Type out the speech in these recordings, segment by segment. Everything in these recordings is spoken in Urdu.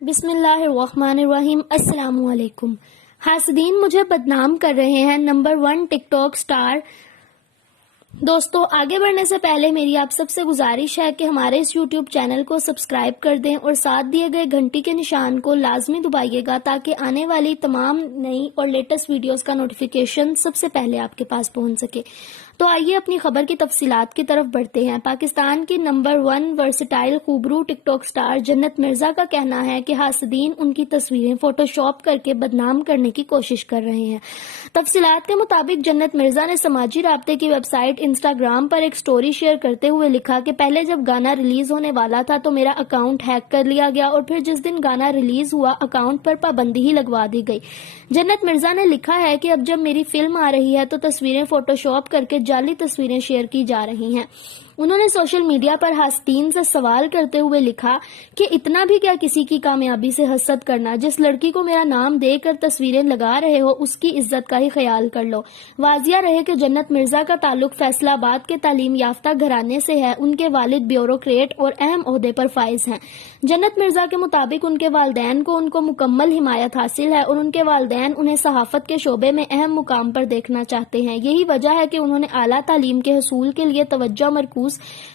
بسم اللہ الرحمن الرحیم۔ السلام علیکم۔ حاسدین مجھے بدنام کر رہے ہیں، نمبر 1 ٹک ٹاک سٹار۔ دوستو، آگے بڑھنے سے پہلے میری آپ سب سے گزارش ہے کہ ہمارے اس یوٹیوب چینل کو سبسکرائب کر دیں اور ساتھ دیے گئے گھنٹی کے نشان کو لازمی دبائیے گا تاکہ آنے والی تمام نئی اور لیٹسٹ ویڈیوز کا نوٹیفیکیشن سب سے پہلے آپ کے پاس پہنچ سکے۔ تو آئیے اپنی خبر کی تفصیلات کی طرف بڑھتے ہیں۔ پاکستان کی نمبر 1 ورسٹائل خوبرو ٹک ٹاک سٹار جنت مرزا کا کہنا ہے کہ حاسدین ان کی تصویریں فوٹو شاپ کر کے بدنام کرنے کی کوشش کر رہے ہیں۔ تفصیلات کے مطابق جنت مرزا نے سماجی رابطے کی ویب سائٹ انسٹاگرام پر ایک سٹوری شیئر کرتے ہوئے لکھا کہ پہلے جب گانا ریلیز ہونے والا تھا تو میرا اکاؤنٹ ہیک کر لیا گیا اور پھر جس دن گانا ریلیز ہوا اکاؤنٹ پر پابندی ہی لگوا دی گئی۔ جنت مرزا نے لکھا ہے کہ اب جب میری فلم آ رہی ہے تو تصویریں فوٹو شاپ کر کے جعلی تصویریں شیئر کی جا رہی ہیں۔ انہوں نے سوشل میڈیا پر حاسدین سے سوال کرتے ہوئے لکھا کہ اتنا بھی کیا کسی کی کامیابی سے حسد کرنا، جس لڑکی کو میرا نام دے کر تصویریں لگا رہے ہو اس کی عزت کا ہی خیال کر لو۔ واضح رہے کہ جنت مرزا کا تعلق فیصلہ آباد کے تعلیم یافتہ گھرانے سے ہے۔ ان کے والد بیوروکریٹ اور اہم عہدے پر فائز ہیں۔ جنت مرزا کے مطابق ان کے والدین کو ان کو مکمل حمایت حاصل ہے اور ان کے والدین انہیں صحافت کے شعبے میں اہم مقام پر دیکھنا چاہتے ہیں۔ یہی وجہ ہے کہ انہوں نے اعلیٰ تعلیم کے حصول کے لیے توجہ مرکوز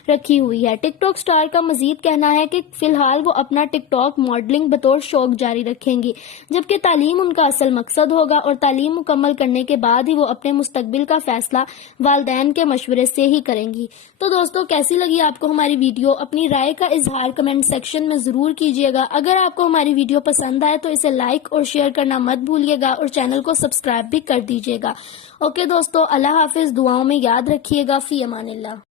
رکھی ہوئی ہے۔ ٹک ٹاک سٹار کا مزید کہنا ہے کہ فی الحال وہ اپنا ٹک ٹاک ماڈلنگ بطور شوق جاری رکھیں گی، جبکہ تعلیم ان کا اصل مقصد ہوگا اور تعلیم مکمل کرنے کے بعد ہی وہ اپنے مستقبل کا فیصلہ والدین کے مشورے سے ہی کریں گی۔ تو دوستو، کیسی لگی آپ کو ہماری ویڈیو؟ اپنی رائے کا اظہار کمنٹ سیکشن میں ضرور کیجیے گا۔ اگر آپ کو ہماری ویڈیو پسند آئے تو اسے لائک اور شیئر کرنا مت بھولیے گا اور چینل کو سبسکرائب بھی کر دیجیے گا۔ اوکے دوستو، اللہ حافظ، دعاؤں میں یاد رکھیے گا۔ فی امان اللہ۔